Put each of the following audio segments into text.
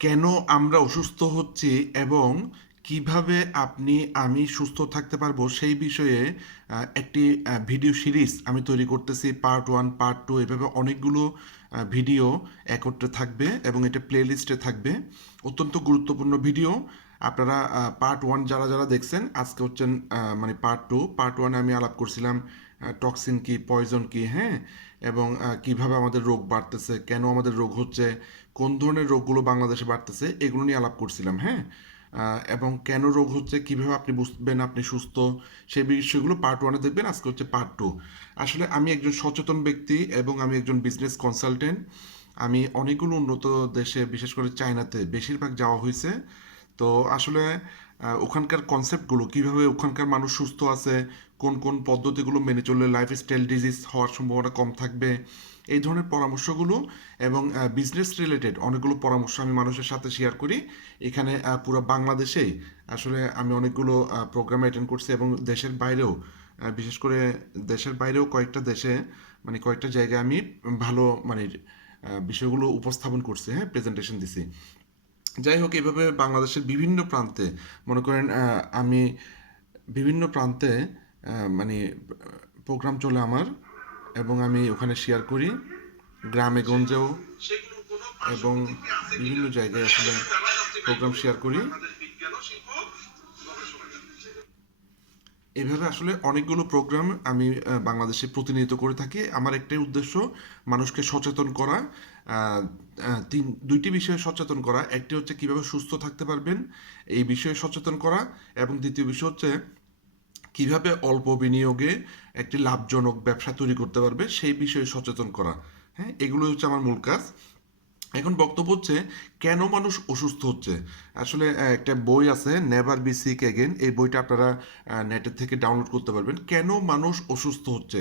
কেন আমরা অসুস্থ হচ্ছি এবং কীভাবে আপনি, আমি সুস্থ থাকতে পারব সেই বিষয়ে একটি ভিডিও সিরিজ আমি তৈরি করতেছি পার্ট ওয়ান পার্ট টু এভাবে অনেকগুলো ভিডিও একত্রে থাকবে এবং এটা প্লেলিস্টে থাকবে। অত্যন্ত গুরুত্বপূর্ণ ভিডিও আপনারা পার্ট ওয়ান যারা যারা দেখছেন, আজকে হচ্ছেন মানে পার্ট টু পার্ট ওয়ানে আমি আলাপ করছিলাম টক্সিন কি পয়জন কি হ্যাঁ? এবং কীভাবে আমাদের রোগ বাড়তেছে, কেন আমাদের রোগ হচ্ছে কোন ধরনের রোগগুলো বাংলাদেশে বাড়তেছে এগুলো নিয়ে আলাপ করছিলাম হ্যাঁ? এবং কেন রোগ হচ্ছে, কীভাবে আপনি বুঝবেন আপনি সুস্থ সেই বিষয়গুলো পার্ট ওয়ানে দেখবেন, আজকে হচ্ছে পার্ট টু আসলে আমি একজন সচেতন ব্যক্তি এবং আমি একজন বিজনেস কনসালটেন্ট আমি অনেকগুলো উন্নত দেশে, বিশেষ করে চায়নাতে বেশিরভাগ যাওয়া হয়েছে। তো আসলে ওখানকার কনসেপ্টগুলো কীভাবে ওখানকার মানুষ সুস্থ আছে, কোন কোন পদ্ধতিগুলো মেনে চললে লাইফস্টাইল ডিজিজ হওয়ার সম্ভাবনা কম থাকবে এই ধরনের পরামর্শগুলো এবং বিজনেস রিলেটেড অনেকগুলো পরামর্শ আমি মানুষের সাথে শেয়ার করি। এখানে পুরো বাংলাদেশেই আসলে আমি অনেকগুলো প্রোগ্রাম অ্যাটেন্ড করছি এবং দেশের বাইরেও বিশেষ করে দেশের বাইরেও কয়েকটা দেশে মানে কয়েকটা জায়গায় আমি ভালো মানে বিষয়গুলো উপস্থাপন করছি হ্যাঁ প্রেজেন্টেশন দিছি। যাই হোক, এভাবে বাংলাদেশের বিভিন্ন প্রান্তে, মনে করেন আমি বিভিন্ন প্রান্তে মানে প্রোগ্রাম চলে আমার। এবং আমি ওখানে শেয়ার করি, গ্রামে, গঞ্জেও এবং বিভিন্ন জায়গায় আসলে প্রোগ্রাম শেয়ার করি। এভাবে আসলে অনেকগুলো প্রোগ্রাম আমি বাংলাদেশে প্রতিনিধিত্ব করে থাকি। আমার একটাই উদ্দেশ্য মানুষকে সচেতন করা। তিন, দুইটি বিষয়ে সচেতন করা। একটি হচ্ছে কীভাবে সুস্থ থাকতে পারবেন, এই বিষয়ে সচেতন করা এবং দ্বিতীয় বিষয় হচ্ছে কীভাবে অল্প বিনিয়োগে একটি লাভজনক ব্যবসা তৈরি করতে পারবে সেই বিষয়ে সচেতন করা। হ্যাঁ এগুলো হচ্ছে আমার মূল কাজ। এখন বক্তব্য হচ্ছে, কেন মানুষ অসুস্থ হচ্ছে? আসলে একটা বই আছে নেভার বি সিক এগেন এই বইটা আপনারা নেটের থেকে ডাউনলোড করতে পারবেন। কেন মানুষ অসুস্থ হচ্ছে?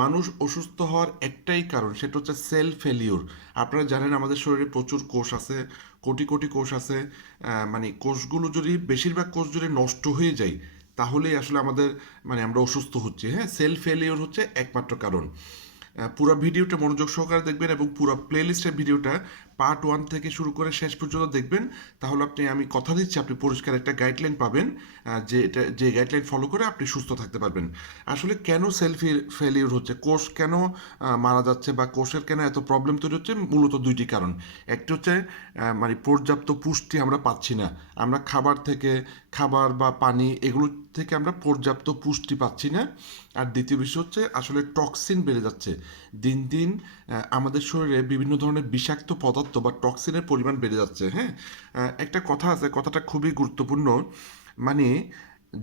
মানুষ অসুস্থ হওয়ার একটাই কারণ, সেটা হচ্ছে সেল ফেলিওর আপনারা জানেন, আমাদের শরীরে প্রচুর কোষ আছে, কোটি কোটি কোষ আছে মানে কোষগুলো যদি, বেশিরভাগ কোষ যদি নষ্ট হয়ে যায় তাহলেই আসলে আমাদের মানে আমরা অসুস্থ হচ্ছি। হ্যাঁ সেল ফেলিওর হচ্ছে একমাত্র কারণ। পুরো ভিডিওটা মনোযোগ সহকারে দেখবেন এবং পুরো প্লেলিস্টের ভিডিওটা পার্ট ওয়ান থেকে শুরু করে শেষ পর্যন্ত দেখবেন, তাহলে আপনি, আমি কথা দিচ্ছি, আপনি পরিষ্কার একটা গাইডলাইন পাবেন যে এটা, যে গাইডলাইন ফলো করে আপনি সুস্থ থাকতে পারবেন। আসলে কেন সেলফি ফেলিউর হচ্ছে? কোষ কেন মারা যাচ্ছে বা কোষের কেন এত প্রবলেম তৈরি হচ্ছে? মূলত দুইটি কারণ। একটি হচ্ছে মানে পর্যাপ্ত পুষ্টি আমরা পাচ্ছি না। আমরা খাবার থেকে, খাবার বা পানি এগুলো থেকে আমরা পর্যাপ্ত পুষ্টি পাচ্ছি না। আর দ্বিতীয় বিষয় হচ্ছে, আসলে টক্সিন বেড়ে যাচ্ছে। দিন দিন আমাদের শরীরে বিভিন্ন ধরনের বিষাক্ত পদার্থ বা টক্সিনের পরিমাণ বেড়ে যাচ্ছে হ্যাঁ? একটা কথা আছে, কথাটা খুবই গুরুত্বপূর্ণ। মানে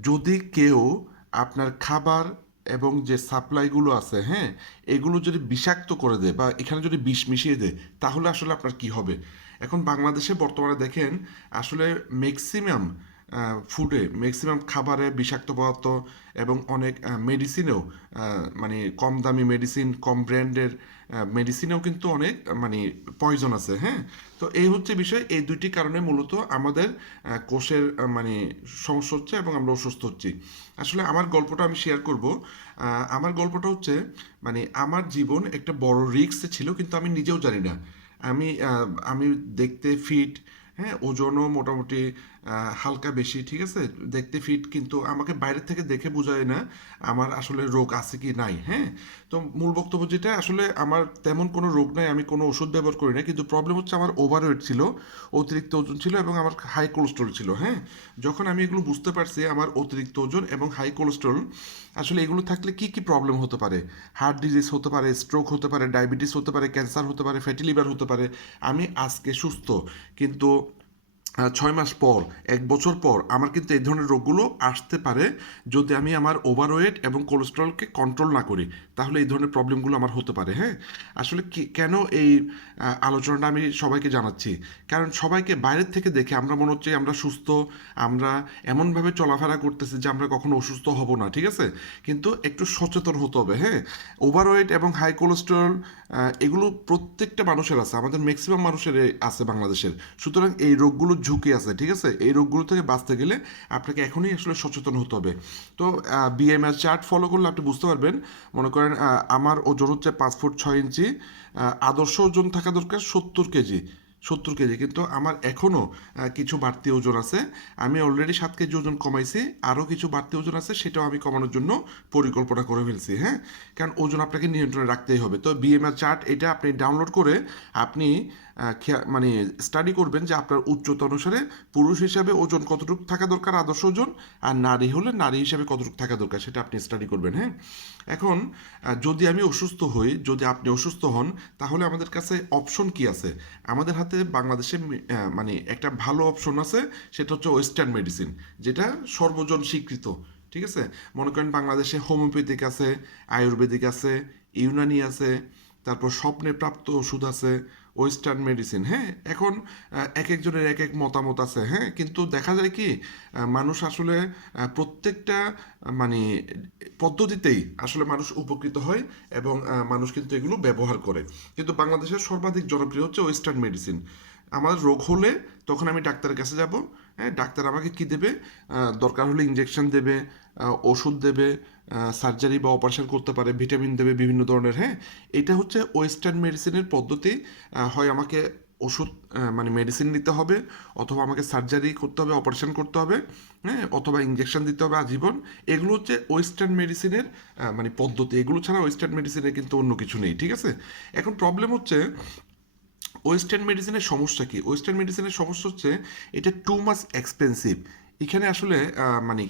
যদি কেউ আপনার খাবার এবং যে সাপ্লাইগুলো আছে হ্যাঁ এগুলো যদি বিষাক্ত করে দেয় বা এখানে যদি বিষ মিশিয়ে দেয়, তাহলে আসলে আপনার কি হবে? এখন বাংলাদেশে বর্তমানে দেখেন, আসলে ম্যাক্সিমাম ফুডে ম্যাক্সিমাম খাবারে বিষাক্ত পদার্থ এবং অনেক মেডিসিনেও মানে কম দামি মেডিসিন কম ব্র্যান্ডের মেডিসিনেও কিন্তু অনেক মানে পয়জন আছে হ্যাঁ? তো এই হচ্ছে বিষয়। এই দুইটি কারণে মূলত আমাদের কোষের মানে সমস্যা হচ্ছে এবং আমরা অসুস্থ হচ্ছি। আসলে আমার গল্পটা আমি শেয়ার করব। আমার গল্পটা হচ্ছে মানে আমার জীবন একটা বড় রিস্ক ছিল, কিন্তু আমি নিজেও জানি না। আমি আমি দেখতে ফিট হ্যাঁ? ওজনও মোটামুটি হালকা বেশি, ঠিক আছে? দেখতে ফিট কিন্তু আমাকে বাইরে থেকে দেখে বোঝায় না আমার আসলে রোগ আছে কি নাই হ্যাঁ? তো মূল বক্তব্য যেটা, আসলে আমার তেমন কোনো রোগ নাই, আমি কোনো ওষুধ ব্যবহার করি না, কিন্তু প্রবলেম হচ্ছে আমার ওভারওয়েট ছিল, অতিরিক্ত ওজন ছিল এবং আমার হাই কোলেস্ট্রল ছিল হ্যাঁ? যখন আমি এগুলো বুঝতে পারছি, আমার অতিরিক্ত ওজন এবং হাই কোলেস্ট্রল আসলে এগুলো থাকলে কি কি প্রবলেম হতে পারে? হার্ট ডিজিজ হতে পারে স্ট্রোক হতে পারে ডায়াবেটিস হতে পারে ক্যান্সার হতে পারে ফ্যাটি লিভার হতে পারে, আমি আজকে সুস্থ, কিন্তু ছয় মাস পর, এক বছর পর আমার কিন্তু এই ধরনের রোগগুলো আসতে পারে যদি আমি আমার ওভারওয়েট এবং কোলেস্ট্রলকে কন্ট্রোল না করি। তাহলে এই ধরনের প্রবলেমগুলো আমার হতে পারে হ্যাঁ? আসলে কেন এই আলোচনাটা আমি সবাইকে জানাচ্ছি? কারণ সবাইকে বাইরের থেকে দেখে আমরা মনে হচ্ছে আমরা সুস্থ, আমরা এমনভাবে চলাফেরা করতেছি যে আমরা কখনো অসুস্থ হব না, ঠিক আছে? কিন্তু একটু সচেতন হতে হবে হ্যাঁ? ওভারওয়েট এবং হাই কোলেস্ট্রল এগুলো প্রত্যেকটা মানুষের আছে, আমাদের ম্যাক্সিমাম মানুষের আছে বাংলাদেশের। সুতরাং এই রোগগুলোর ঝুঁকি আছে, ঠিক আছে? এই রোগগুলো থেকে বাঁচতে গেলে আপনাকে এখনই আসলে সচেতন হতে হবে। তো বিএমআর চার্ট ফলো করলে আপনি বুঝতে পারবেন, মনে করেন আহ, আমার ওজন হচ্ছে পাঁচ ফুট ছয় ইঞ্চি আদর্শ ওজন থাকা দরকার সত্তর কেজি সত্তর কেজি। কিন্তু আমার এখনও কিছু বাড়তি ওজন আছে। আমি অলরেডি সাত কেজি ওজন কমাইছি আরও কিছু বাড়তি ওজন আছে সেটাও আমি কমানোর জন্য পরিকল্পনা করে ফেলছি হ্যাঁ? কারণ ওজন আপনাকে নিয়ন্ত্রণে রাখতেই হবে। তো বিএমআর চার্ট এটা আপনি ডাউনলোড করে আপনি মানে স্টাডি করবেন যে আপনার উচ্চতা অনুসারে পুরুষ হিসাবে ওজন কতটুকু থাকা দরকার, আদর্শ ওজন, আর নারী হলে নারী হিসাবে কতটুকু থাকা দরকার সেটা আপনি স্টাডি করবেন হ্যাঁ? এখন যদি আমি অসুস্থ হই, যদি আপনি অসুস্থ হন, তাহলে আমাদের কাছে অপশন কি আছে? আমাদের হাতে বাংলাদেশে মানে একটা ভালো অপশন আছে, সেটা হচ্ছে ওয়েস্টার্ন মেডিসিন যেটা সর্বজন স্বীকৃত। ঠিক আছে? মনে করেন বাংলাদেশে হোমিওপ্যাথিক আছে, আয়ুর্বেদিক আছে, ইউনানি আছে, তারপর স্বপ্নে প্রাপ্ত ওষুধ আছে, ওয়েস্টার্ন মেডিসিন হ্যাঁ? এখন এক একজনের এক এক মতামত আছে হ্যাঁ? কিন্তু দেখা যায় কি মানুষ আসলে প্রত্যেকটা মানে পদ্ধতিতেই আসলে মানুষ উপকৃত হয় এবং মানুষ কিন্তু এগুলো ব্যবহার করে। কিন্তু বাংলাদেশের সর্বাধিক জনপ্রিয় হচ্ছে ওয়েস্টার্ন মেডিসিন। আমার রোগ হলে তখন আমি ডাক্তারের কাছে যাব হ্যাঁ ডাক্তার আমাকে কি দেবে? দরকার হলে ইঞ্জেকশন দেবে ওষুধ দেবে সার্জারি বা অপারেশন করতে পারে ভিটামিন দেবে, বিভিন্ন ধরনের হ্যাঁ? এটা হচ্ছে ওয়েস্টার্ন মেডিসিনের পদ্ধতি। হয় আমাকে ওষুধ মানে মেডিসিন নিতে হবে, অথবা আমাকে সার্জারি করতে হবে অপারেশন করতে হবে হ্যাঁ? অথবা ইঞ্জেকশন দিতে হবে আজীবন। এগুলো হচ্ছে ওয়েস্টার্ন মেডিসিনের মানে পদ্ধতি। এগুলো ছাড়া ওয়েস্টার্ন মেডিসিনের কিন্তু অন্য কিছু নেই, ঠিক আছে? এখন প্রবলেম হচ্ছে ওয়েস্টার্ন মেডিসিনের সমস্যা কি? ওয়েস্টার্ন মেডিসিনের সমস্যা হচ্ছে এটা টু মাচ এক্সপেন্সিভ এখানে আসলে মানে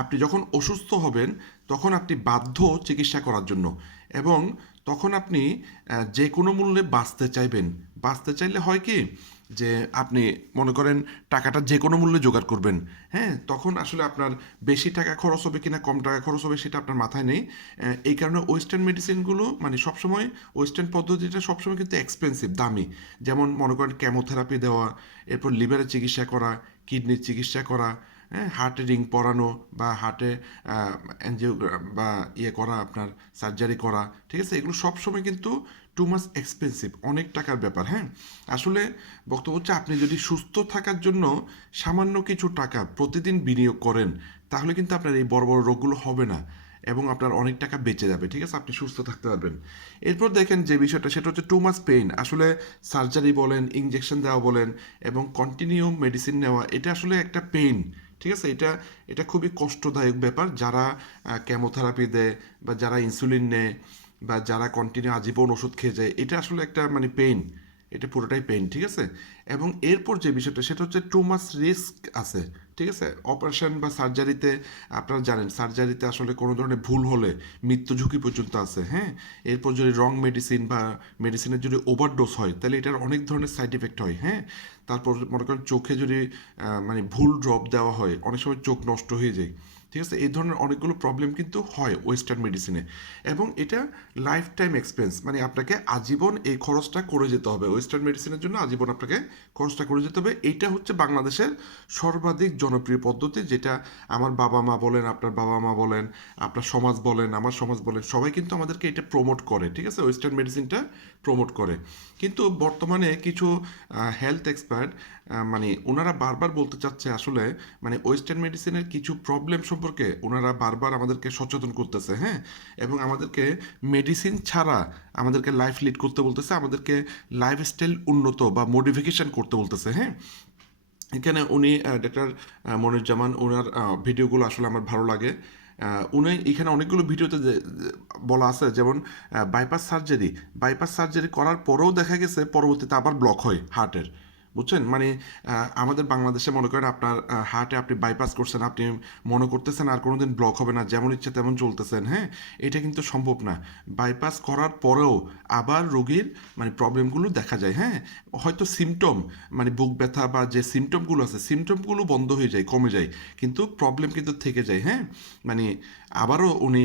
আপনি যখন অসুস্থ হবেন, তখন আপনি বাধ্য চিকিৎসা করার জন্য এবং তখন আপনি যে কোনো মূল্যে বাঁচতে চাইবেন। বাঁচতে চাইলে হয় কি যে আপনি মনে করেন টাকাটা যে কোনো মূল্যে জোগাড় করবেন হ্যাঁ? তখন আসলে আপনার বেশি টাকা খরচ হবে কিনা, কম টাকা খরচ হবে সেটা আপনার মাথায় নেই। এই কারণে ওয়েস্টার্ন মেডিসিনগুলো মানে সবসময় ওয়েস্টার্ন পদ্ধতিটা সবসময় কিন্তু এক্সপেন্সিভ দামি। যেমন মনে করেন কেমোথেরাপি দেওয়া, এরপর লিভারের চিকিৎসা করা কিডনির চিকিৎসা করা হ্যাঁ? হার্টে রিং পরানো বা হার্টে অ্যানজিওগ্রাম বা ইয়ে করা, আপনার সার্জারি করা, ঠিক আছে? এগুলো সবসময় কিন্তু টু মাস এক্সপেন্সিভ অনেক টাকার ব্যাপার হ্যাঁ? আসলে বক্তব্য হচ্ছে আপনি যদি সুস্থ থাকার জন্য সামান্য কিছু টাকা প্রতিদিন বিনিয়োগ করেন, তাহলে কিন্তু আপনার এই বড় বড় রোগগুলো হবে না এবং আপনার অনেক টাকা বেঁচে যাবে, ঠিক আছে? আপনি সুস্থ থাকতে পারবেন। এরপর দেখেন যে বিষয়টা, সেটা হচ্ছে টু মাস পেইন আসলে সার্জারি বলেন ইঞ্জেকশন দেওয়া বলেন এবং কন্টিনিউ মেডিসিন নেওয়া, এটা আসলে একটা পেইন ঠিক আছে? এটা এটা খুবই কষ্টদায়ক ব্যাপার। যারা কেমোথেরাপি দেয় বা যারা ইনসুলিন নেয় বা যারা কন্টিনিউ আজীবন ওষুধ খেয়ে যায়, এটা আসলে একটা মানে পেইন এটা পুরোটাই পেইন ঠিক আছে? এবং এরপর যে বিষয়টা, সেটা হচ্ছে টু মাস রিস্ক আছে, ঠিক আছে? অপারেশন বা সার্জারিতে আপনারা জানেন সার্জারিতে আসলে কোনো ধরনের ভুল হলে মৃত্যু ঝুঁকি পর্যন্ত আছে হ্যাঁ? এরপর যদি রং মেডিসিন বা মেডিসিনের যদি ওভারডোজ হয়, তাহলে এটার অনেক ধরনের সাইড এফেক্ট হয় হ্যাঁ? তারপর মনে করেন চোখে যদি মানে ভুল ড্রপ দেওয়া হয়, অনেক সময় চোখ নষ্ট হয়ে যায়। ঠিক আছে? এই ধরনের অনেকগুলো প্রবলেম কিন্তু হয় ওয়েস্টার্ন মেডিসিনে এবং এটা লাইফ টাইম এক্সপেন্স মানে আপনাকে আজীবন এই খরচটা করে যেতে হবে। ওয়েস্টার্ন মেডিসিনের জন্য আজীবন আপনাকে খরচটা করে যেতে হবে। এইটা হচ্ছে বাংলাদেশের সর্বাধিক জনপ্রিয় পদ্ধতি, যেটা আমার বাবা মা বলেন, আপনার বাবা মা বলেন, আপনার সমাজ বলেন, আমার সমাজ বলেন, সবাই কিন্তু আমাদেরকে এটা প্রমোট করে, ঠিক আছে? ওয়েস্টার্ন মেডিসিনটা প্রমোট করে। কিন্তু বর্তমানে কিছু হেলথ এক্সপার্ট মানে ওনারা বারবার বলতে চাচ্ছে আসলে মানে ওয়েস্টার্ন মেডিসিনের কিছু প্রবলেম সম্পর্কে ওনারা বারবার আমাদেরকে সচেতন করতেছে হ্যাঁ? এবং আমাদেরকে মেডিসিন ছাড়া আমাদেরকে লাইফ লিড করতে বলতেছে, আমাদেরকে লাইফস্টাইল উন্নত বা মডিফিকেশন করতে বলতেছে হ্যাঁ? এখানে উনি ডাক্তার মনিরুজ্জামান ওনার ভিডিওগুলো আসলে আমার ভালো লাগে। উনি এখানে অনেকগুলো ভিডিওতে বলা আছে, যেমন বাইপাস সার্জারি বাইপাস সার্জারি করার পরেও দেখা গেছে পরবর্তীতে আবার ব্লক হয় হার্টের বুঝছেন? মানে আমাদের বাংলাদেশে মনে করেন আপনার হার্টে আপনি বাইপাস করছেন, আপনি মনে করতেছেন আর কোনোদিন ব্লক হবে না, যেমন ইচ্ছে তেমন চলতেছেন হ্যাঁ? এটা কিন্তু সম্ভব না। বাইপাস করার পরেও আবার রোগীর মানে প্রবলেমগুলো দেখা যায় হ্যাঁ? হয়তো সিমটম মানে বুক ব্যথা বা যে সিমটমগুলো আছে সিমটমগুলো বন্ধ হয়ে যায়, কমে যায়, কিন্তু প্রবলেম কিন্তু থেকে যায় হ্যাঁ? মানে আবারও উনি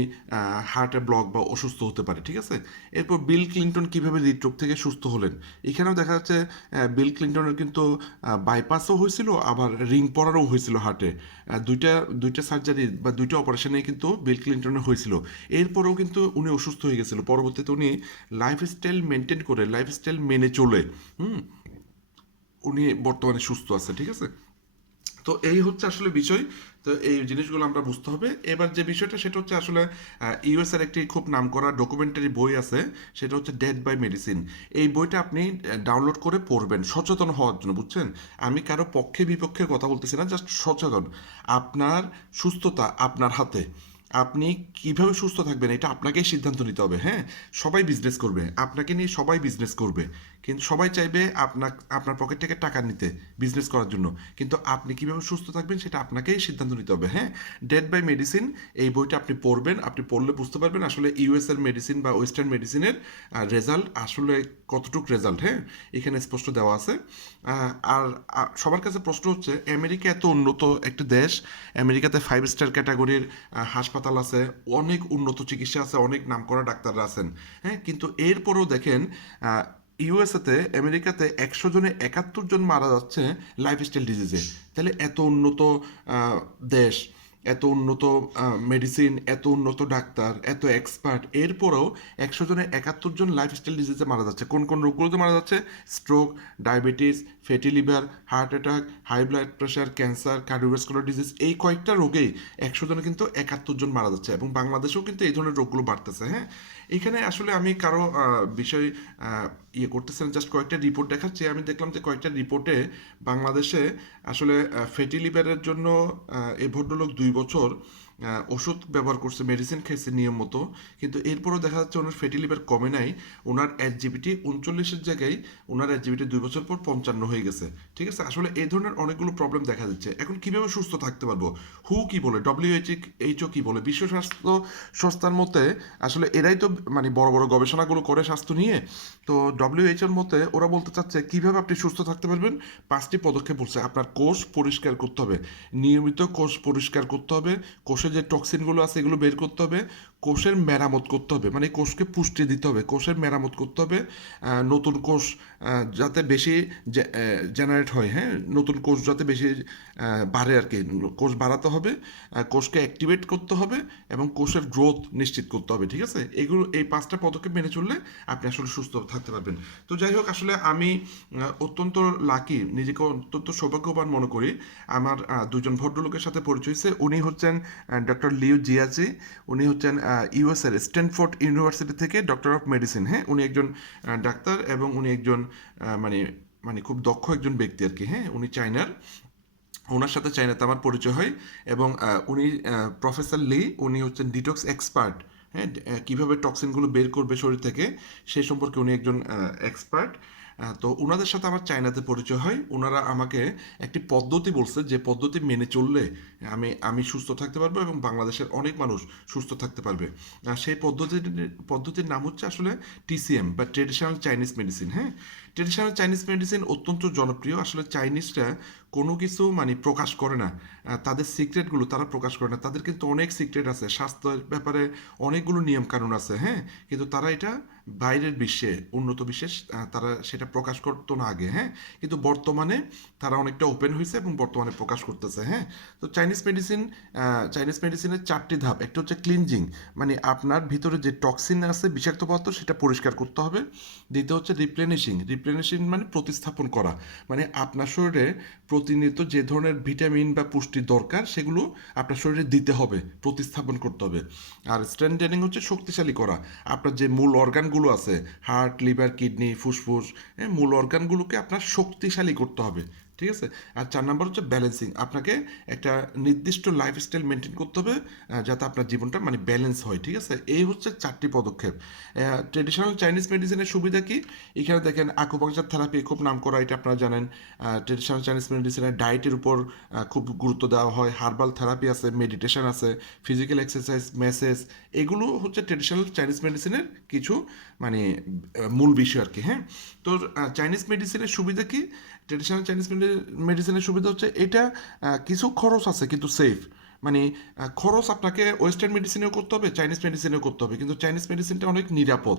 হার্টে ব্লক বা অসুস্থ হতে পারে, ঠিক আছে? এরপর বিল ক্লিন্টন কীভাবে হৃদরোগ থেকে সুস্থ হলেন? এখানেও দেখা যাচ্ছে বিল ক্লিন্টনের কিন্তু বাইপাসও হয়েছিল, আবার রিং পরারও হয়েছিল হার্টে দুইটা দুইটা সার্জারি বা দুইটা অপারেশনে কিন্তু বিল ক্লিন্টনের হয়েছিল। এরপরেও কিন্তু উনি অসুস্থ হয়ে গেছিল। পরবর্তীতে উনি লাইফস্টাইল মেনটেন করে লাইফস্টাইল মেনে চলে, হুম? উনি বর্তমানে সুস্থ আছে, ঠিক আছে? তো এই হচ্ছে আসলে বিষয়। তো এই জিনিসগুলো আমরা বুঝতে হবে। এবার যে বিষয়টা, সেটা হচ্ছে আসলে ইউএস এর একটি খুব নামকরা ডকুমেন্টারি বই আছে, সেটা হচ্ছে ডেড বাই মেডিসিন এই বইটা আপনি ডাউনলোড করে পড়বেন, সচেতন হওয়ার জন্য, বুঝছেন? আমি কারও পক্ষে বিপক্ষে কথা বলতেছি না জাস্ট সচেতন। আপনার সুস্থতা আপনার হাতে। আপনি কীভাবে সুস্থ থাকবেন, এটা আপনাকেই সিদ্ধান্ত নিতে হবে হ্যাঁ? সবাই বিজনেস করবে, আপনাকে নিয়ে সবাই বিজনেস করবে। কিন্তু সবাই চাইবে আপনার আপনার পকেট থেকে টাকা নিতে বিজনেস করার জন্য। কিন্তু আপনি কীভাবে সুস্থ থাকবেন সেটা আপনাকেই সিদ্ধান্ত নিতে হবে হ্যাঁ? ডেড বাই মেডিসিন এই বইটা আপনি পড়বেন, আপনি পড়লে বুঝতে পারবেন আসলে ইউএস এর মেডিসিন বা ওয়েস্টার্ন মেডিসিনের রেজাল্ট আসলে কতটুকু রেজাল্ট হ্যাঁ? এখানে স্পষ্ট দেওয়া আছে। আর সবার কাছে প্রশ্ন হচ্ছে, আমেরিকা এত উন্নত একটি দেশ, আমেরিকাতে ফাইভ স্টার ক্যাটাগরির হাসপাতাল আছে, অনেক উন্নত চিকিৎসা আছে, অনেক নামকরা ডাক্তাররা আছেন হ্যাঁ? কিন্তু এরপরেও দেখেন ইউএসএতে আমেরিকাতে একশো জনে একাত্তর জন মারা যাচ্ছে লাইফস্টাইল ডিজিজে তাহলে এত উন্নত দেশ এত উন্নত মেডিসিন এত উন্নত ডাক্তার, এত এক্সপার্ট এরপরেও একশো জনে একাত্তর জন লাইফস্টাইল ডিজিজে মারা যাচ্ছে। কোন কোন রোগগুলোতে মারা যাচ্ছে? Stroke diabetes fatty liver heart attack high blood pressure cancer cardiovascular disease এই কয়েকটা রোগেই একশো জনে কিন্তু একাত্তর জন মারা যাচ্ছে এবং বাংলাদেশেও কিন্তু এই ধরনের রোগগুলো বাড়তেছে হ্যাঁ? এখানে আসলে আমি কারও বিষয় ইয়ে করতেছেন জাস্ট কয়েকটা রিপোর্ট দেখাচ্ছি। আমি দেখলাম যে কয়েকটা রিপোর্টে বাংলাদেশে আসলে ফ্যাটি লিভারের জন্য এই ভদ্রলোক দুই বছর ওষুধ ব্যবহার করছে মেডিসিন খাইছে নিয়ম মতো কিন্তু এরপরও দেখা যাচ্ছে ওনার ফ্যাটি লিভার কমে নাই। ওনার এইচ জিবিটি উনচল্লিশের জায়গায় ওনার এইচ জিবিটি দুই বছর পর পঞ্চান্ন হয়ে গেছে। ঠিক আছে? আসলে এই ধরনের অনেকগুলো প্রবলেম দেখা যাচ্ছে এখন কীভাবে সুস্থ থাকতে পারব? হু কি বলে? ডব্লিউএইচ এইচও কি বলে? বিশ্ব স্বাস্থ্য সংস্থার মতে আসলে এরাই তো মানে বড় বড় গবেষণাগুলো করে স্বাস্থ্য নিয়ে। তো ডব্লিউএইচওর মতে ওরা বলতে চাচ্ছে, কীভাবে আপনি সুস্থ থাকতে পারবেন? পাঁচটি পদক্ষেপ বলছে। আপনার কোষ পরিষ্কার করতে হবে। নিয়মিত কোষ পরিষ্কার করতে হবে। কোষে যে টক্সিনগুলো আছে এগুলো বের করতে হবে। কোষের মেরামত করতে হবে। মানে কোষকে পুষ্টি দিতে হবে। কোষের মেরামত করতে হবে। নতুন কোষ যাতে বেশি জেনারেট হয় হ্যাঁ? নতুন কোষ যাতে বেশি বাড়ে আর কি। কোষ বাড়াতে হবে কোষকে অ্যাক্টিভেট করতে হবে এবং কোষের গ্রোথ নিশ্চিত করতে হবে, ঠিক আছে? এগুলো, এই পাঁচটা পদক্ষেপ মেনে চললে আপনি আসলে সুস্থ থাকতে পারবেন। তো যাই হোক, আসলে আমি অত্যন্ত লাকি নিজেকে অত্যন্ত সৌভাগ্যবান মনে করি। আমার দুজন ভদ্রলোকের সাথে পরিচয় হয়েছে। উনি হচ্ছেন ডক্টর লিউ জিয়াচি উনি হচ্ছেন ইউএসএর স্ট্যানফোর্ড ইউনিভার্সিটি থেকে ডক্টর অফ মেডিসিন হ্যাঁ? উনি একজন ডাক্তার এবং উনি একজন মানে মানে খুব দক্ষ একজন ব্যক্তি আর কি হ্যাঁ? উনি চায়নার। ওনার সাথে চাইনাতে আমার পরিচয় হয় এবং উনি প্রফেসর লি, উনি হচ্ছেন ডিটক্স এক্সপার্ট হ্যাঁ? কীভাবে টক্সিনগুলো বের করবে শরীর থেকে সেই সম্পর্কে উনি একজন এক্সপার্ট। তো ওনাদের সাথে আমার চায়নাতে পরিচয় হয়। ওনারা আমাকে একটি পদ্ধতি বলছে যে পদ্ধতি মেনে চললে আমি আমি সুস্থ থাকতে পারব এবং বাংলাদেশের অনেক মানুষ সুস্থ থাকতে পারবে। সেই পদ্ধতির পদ্ধতির নাম হচ্ছে আসলে টিসিএম বা ট্রেডিশনাল চাইনিজ মেডিসিন হ্যাঁ? ট্রেডিশনাল চাইনিজ মেডিসিন অত্যন্ত জনপ্রিয়। আসলে চাইনিজরা কোনো কিছু মানে প্রকাশ করে না। তাদের সিক্রেটগুলো তারা প্রকাশ করে না। তাদের কিন্তু অনেক সিক্রেট আছে। স্বাস্থ্যের ব্যাপারে অনেকগুলো নিয়ম কানুন আছে হ্যাঁ? কিন্তু তারা এটা বাইরের বিশ্বে, উন্নত বিশ্বে তারা সেটা প্রকাশ করতো না আগে হ্যাঁ? কিন্তু বর্তমানে তারা অনেকটা ওপেন হয়েছে এবং বর্তমানে প্রকাশ করতেছে হ্যাঁ? তো চাইনিজ মেডিসিন চাইনিজ মেডিসিনের চারটি ধাপ, একটা হচ্ছে ক্লিনজিং মানে আপনার ভিতরে যে টক্সিন আছে, বিষাক্ত পদার্থ, সেটা পরিষ্কার করতে হবে। দ্বিতীয় হচ্ছে রিপ্লেনিশিং রিপ্লেনিশিং মানে প্রতিস্থাপন করা মানে আপনার শরীরে প্রতিনিয়ত যে ধরনের ভিটামিন বা পুষ্টি দরকার, সেগুলো আপনার শরীরে দিতে হবে, প্রতিস্থাপন করতে হবে। আর স্ট্রেন্থেনিং হচ্ছে শক্তিশালী করা, আপনার যে মূল অর্গানগুলো আছে হার্ট লিভার কিডনি ফুসফুস মূল অর্গানগুলোকে আপনার শক্তিশালী করতে হবে। ঠিক আছে? আর চার নাম্বার হচ্ছে ব্যালেন্সিং আপনাকে একটা নির্দিষ্ট লাইফস্টাইল মেনটেন করতে হবে যাতে আপনার জীবনটা মানে ব্যালেন্স হয়, ঠিক আছে? এই হচ্ছে চারটি পদক্ষেপ। ট্রেডিশনাল চাইনিজ মেডিসিনের সুবিধা কি? এখানে দেখেন আকুপাংচার থেরাপি খুব নাম করা, এটা আপনারা জানেন। ট্রেডিশনাল চাইনিজ মেডিসিনের ডায়েটের উপর খুব গুরুত্ব দেওয়া হয়। হার্বাল থেরাপি আছে মেডিটেশন আছে ফিজিক্যাল এক্সারসাইজ মেসেজ এগুলো হচ্ছে ট্রেডিশনাল চাইনিজ মেডিসিনের কিছু মানে মূল বিষয় আর কি হ্যাঁ? তো চাইনিজ মেডিসিনের সুবিধা কি? ট্রেডিশনাল চাইনিজ মেডিসিনের সুবিধা হচ্ছে এটা কিছু খরচ আছে কিন্তু সেফ মানে খরচ আপনাকে ওয়েস্টার্ন মেডিসিনেও করতে হবে চাইনিজ মেডিসিনেও করতে হবে। কিন্তু চাইনিজ মেডিসিনটা অনেক নিরাপদ।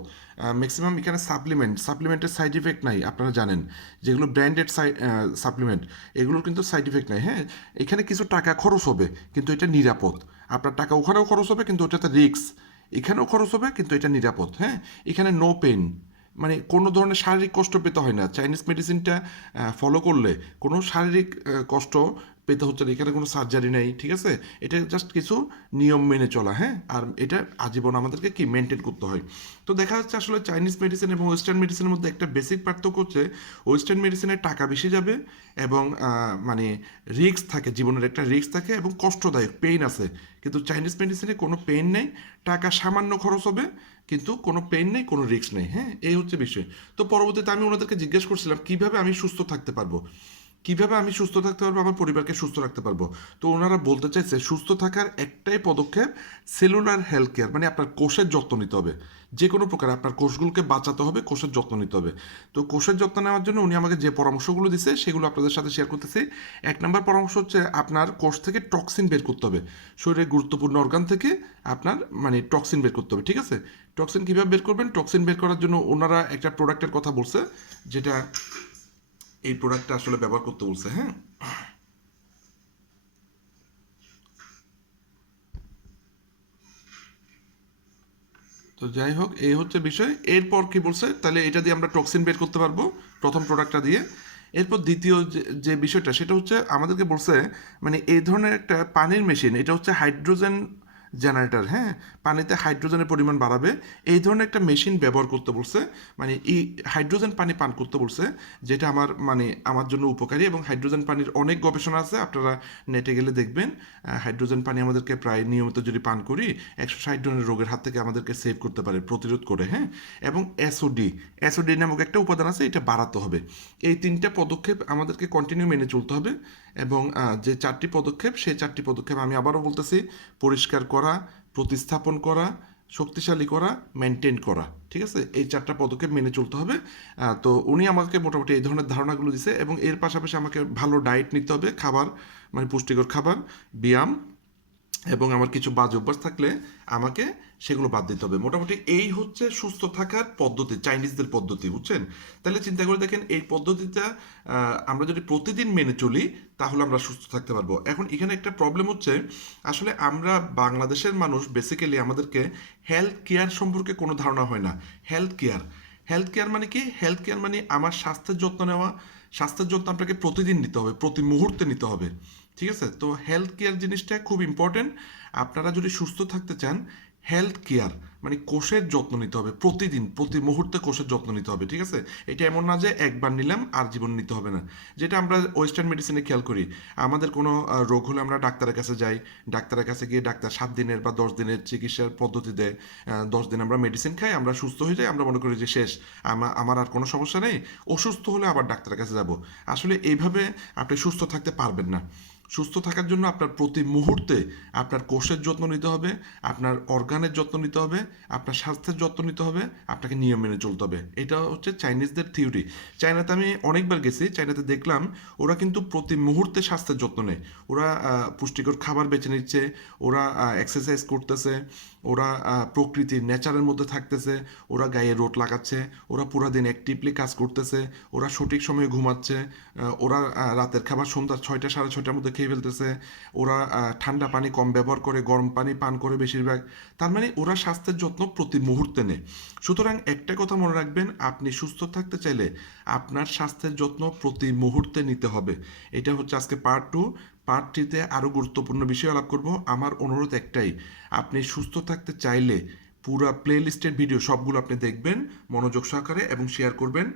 ম্যাক্সিমাম এখানে সাপ্লিমেন্ট সাপ্লিমেন্টের সাইড ইফেক্ট নাই, আপনারা জানেন। যেগুলো ব্র্যান্ডেড সাপ্লিমেন্ট এগুলোর কিন্তু সাইড ইফেক্ট নাই হ্যাঁ? এখানে কিছু টাকা খরচ হবে, কিন্তু এটা নিরাপদ। আপনার টাকা ওখানেও খরচ হবে, কিন্তু ওটাতে রিস্ক এখানেও খরচ হবে, কিন্তু এটা নিরাপদ হ্যাঁ? এখানে নো পেন মানে কোনো ধরনের শারীরিক কষ্ট পেতে হয় না। চাইনিজ মেডিসিনটা ফলো করলে কোনো শারীরিক কষ্ট পেতে হচ্ছে না। এখানে কোনো সার্জারি নেই, ঠিক আছে? এটা জাস্ট কিছু নিয়ম মেনে চলা হ্যাঁ? আর এটা আজীবন আমাদেরকে কি মেনটেন করতে হয়? তো দেখা যাচ্ছে আসলে চাইনিজ মেডিসিন এবং ওয়েস্টার্ন মেডিসিনের মধ্যে একটা বেসিক পার্থক্য হচ্ছে ওয়েস্টার্ন মেডিসিনে টাকা বেশি যাবে এবং মানে রিস্ক থাকে, জীবনের একটা রিস্ক থাকে এবং কষ্টদায়ক পেইন আছে। কিন্তু চাইনিজ মেডিসিনে কোনো পেইন নেই, টাকা সামান্য খরচ হবে কিন্তু কোনো পেন নেই, কোনো রিস্ক নেই হ্যাঁ? এই হচ্ছে বিষয়। তো পরবর্তীতে আমি ওনাদেরকে জিজ্ঞেস করছিলাম, কীভাবে আমি সুস্থ থাকতে পারব? কীভাবে আমি সুস্থ থাকতে পারব, আমার পরিবারকে সুস্থ রাখতে পারব? তো ওনারা বলতে চাইছে, সুস্থ থাকার একটাই পদক্ষেপ সেলুলার হেলথ কেয়ার মানে আপনার কোষের যত্ন নিতে হবে। যে কোনো প্রকার আপনার কোষগুলোকে বাঁচাতে হবে, কোষের যত্ন নিতে হবে। তো কোষের যত্ন নেওয়ার জন্য উনি আমাকে যে পরামর্শগুলো দিছে, সেগুলো আপনাদের সাথে শেয়ার করতেছি। এক নম্বর পরামর্শ হচ্ছে, আপনার কোষ থেকে টক্সিন বের করতে হবে। শরীরের গুরুত্বপূর্ণ অর্গান থেকে আপনার মানে টক্সিন বের করতে হবে, ঠিক আছে? টক্সিন কীভাবে বের করবেন? টক্সিন বের করার জন্য ওনারা একটা প্রোডাক্টের কথা বলছে, যেটা এই প্রোডাক্টটা আসলে ব্যবহার করতে বলছে হ্যাঁ? তো যাই হোক, এই হচ্ছে বিষয়। এরপর কি বলছে? তাহলে এটা দিয়ে আমরা টক্সিন বের করতে পারব, প্রথম প্রোডাক্টটা দিয়ে। এরপর দ্বিতীয় যে- বিষয়টা, সেটা হচ্ছে আমাদেরকে বলছে মানে এই ধরনের একটা পানির মেশিন এটা হচ্ছে হাইড্রোজেন জেনারেটর হ্যাঁ? পানিতে হাইড্রোজেনের পরিমাণ বাড়াবে। এই ধরনের একটা মেশিন ব্যবহার করতে বলছে মানে এই হাইড্রোজেন পানি পান করতে বলছে, যেটা আমার মানে আমার জন্য উপকারী এবং হাইড্রোজেন পানির অনেক গবেষণা আছে, আপনারা নেটে গেলে দেখবেন। হাইড্রোজেন পানি আমাদেরকে প্রায় নিয়মিত যদি পান করি, একশো ষাট ধরনের রোগের হাত থেকে আমাদেরকে সেভ করতে পারে প্রতিরোধ করে হ্যাঁ? এবং এসওডি এসওডি নামক একটা উপাদান আছে, এটা বাড়াতে হবে। এই তিনটা পদক্ষেপ আমাদেরকে কন্টিনিউ মেনে চলতে হবে এবং যে চারটি পদক্ষেপ, সেই চারটি পদক্ষেপ আমি আবারও বলতেছি, পরিষ্কার করা প্রতিস্থাপন করা, শক্তিশালী করা মেনটেন করা। ঠিক আছে? এই চারটা পদক্ষেপ মেনে চলতে হবে। তো উনি আমাকে মোটামুটি এই ধরনের ধারণাগুলো দিছে এবং এর পাশাপাশি আমাকে ভালো ডায়েট নিতে হবে, খাবার মানে পুষ্টিকর খাবার, ব্যায়াম এবং আমার কিছু বাজে অভ্যাস থাকলে আমাকে সেগুলো বাদ দিতে হবে। মোটামুটি এই হচ্ছে সুস্থ থাকার পদ্ধতি চাইনিজদের পদ্ধতি, বুঝছেন? তাহলে চিন্তা করে দেখেন, এই পদ্ধতিটা আমরা যদি প্রতিদিন মেনে চলি, তাহলে আমরা সুস্থ থাকতে পারব। এখন এখানে একটা প্রবলেম হচ্ছে, আসলে আমরা বাংলাদেশের মানুষ বেসিক্যালি আমাদেরকে হেলথ কেয়ার সম্পর্কে কোনো ধারণা হয় না। হেলথ কেয়ার হেলথ কেয়ার মানে কি? হেলথ কেয়ার মানে আমার স্বাস্থ্যের যত্ন নেওয়া, স্বাস্থ্যের যত্ন আপনাকে প্রতিদিন নিতে হবে, প্রতি মুহূর্তে নিতে হবে। ঠিক আছে? তো হেলথ কেয়ার জিনিসটা খুব ইম্পর্টেন্ট আপনারা যদি সুস্থ থাকতে চান হেলথ কেয়ার মানে কোষের যত্ন নিতে হবে প্রতিদিন, প্রতি মুহূর্তে কোষের যত্ন নিতে হবে, ঠিক আছে? এটা এমন না যে একবার নিলাম আর জীবন নিতে হবে না। যেটা আমরা ওয়েস্টার্ন মেডিসিনে খেয়াল করি। আমাদের কোনো রোগ হলে আমরা ডাক্তারের কাছে যাই। ডাক্তারের কাছে গিয়ে ডাক্তার সাত দিনের বা দশ দিনের চিকিৎসার পদ্ধতি দেয়। দশ দিন আমরা মেডিসিন খাই, আমরা সুস্থ হয়ে যাই, আমরা মনে করি যে শেষ। আমা- আমার আর কোনো সমস্যা নেই। অসুস্থ হলে আবার ডাক্তারের কাছে যাব। আসলে এইভাবে আপনি সুস্থ থাকতে পারবেন না। সুস্থ থাকার জন্য আপনার প্রতি মুহূর্তে আপনার কোষের যত্ন নিতে হবে, আপনার অর্গানের যত্ন নিতে হবে, আপনার স্বাস্থ্যের যত্ন নিতে হবে, আপনাকে নিয়ম মেনে চলতে হবে। এটা হচ্ছে চাইনিজদের থিওরি। চাইনাতে আমি অনেকবার গেছি চাইনাতে দেখলাম ওরা কিন্তু প্রতি মুহূর্তে স্বাস্থ্যের যত্ন নেয়। ওরা পুষ্টিকর খাবার বেছে নিচ্ছে, ওরা এক্সারসাইজ করতেছে ওরা প্রকৃতির নেচারের মধ্যে থাকতেছে, ওরা গায়ে রোদ লাগাচ্ছে, ওরা পুরো দিন অ্যাক্টিভলি কাজ করতেছে, ওরা সঠিক সময়ে ঘুমাচ্ছে ওরা রাতের খাবার সন্ধ্যা ছয়টা, সাড়ে ছয়টার মধ্যে খেয়ে ফেলতেছে, ওরা ঠান্ডা পানি কম ব্যবহার করে, গরম পানি পান করে বেশিরভাগ। তার মানে ওরা স্বাস্থ্যের যত্ন প্রতি মুহূর্তে নেয়। সুতরাং একটা কথা মনে রাখবেন, আপনি সুস্থ থাকতে চাইলে আপনার স্বাস্থ্যের যত্ন প্রতি মুহূর্তে নিতে হবে। এটা হচ্ছে আজকে পার্ট টু পার্ট আরও গুরুত্বপূর্ণ বিষয় আলাপ করব। আমার অনুরোধ একটাই, আপনি সুস্থ থাকতে চাইলে পুরো প্লেলিস্টের ভিডিও সবগুলো আপনি দেখবেন, মনোযোগ সহকারে এবং শেয়ার করবেন।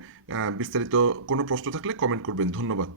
বিস্তারিত কোনো প্রশ্ন থাকলে কমেন্ট করবেন। ধন্যবাদ।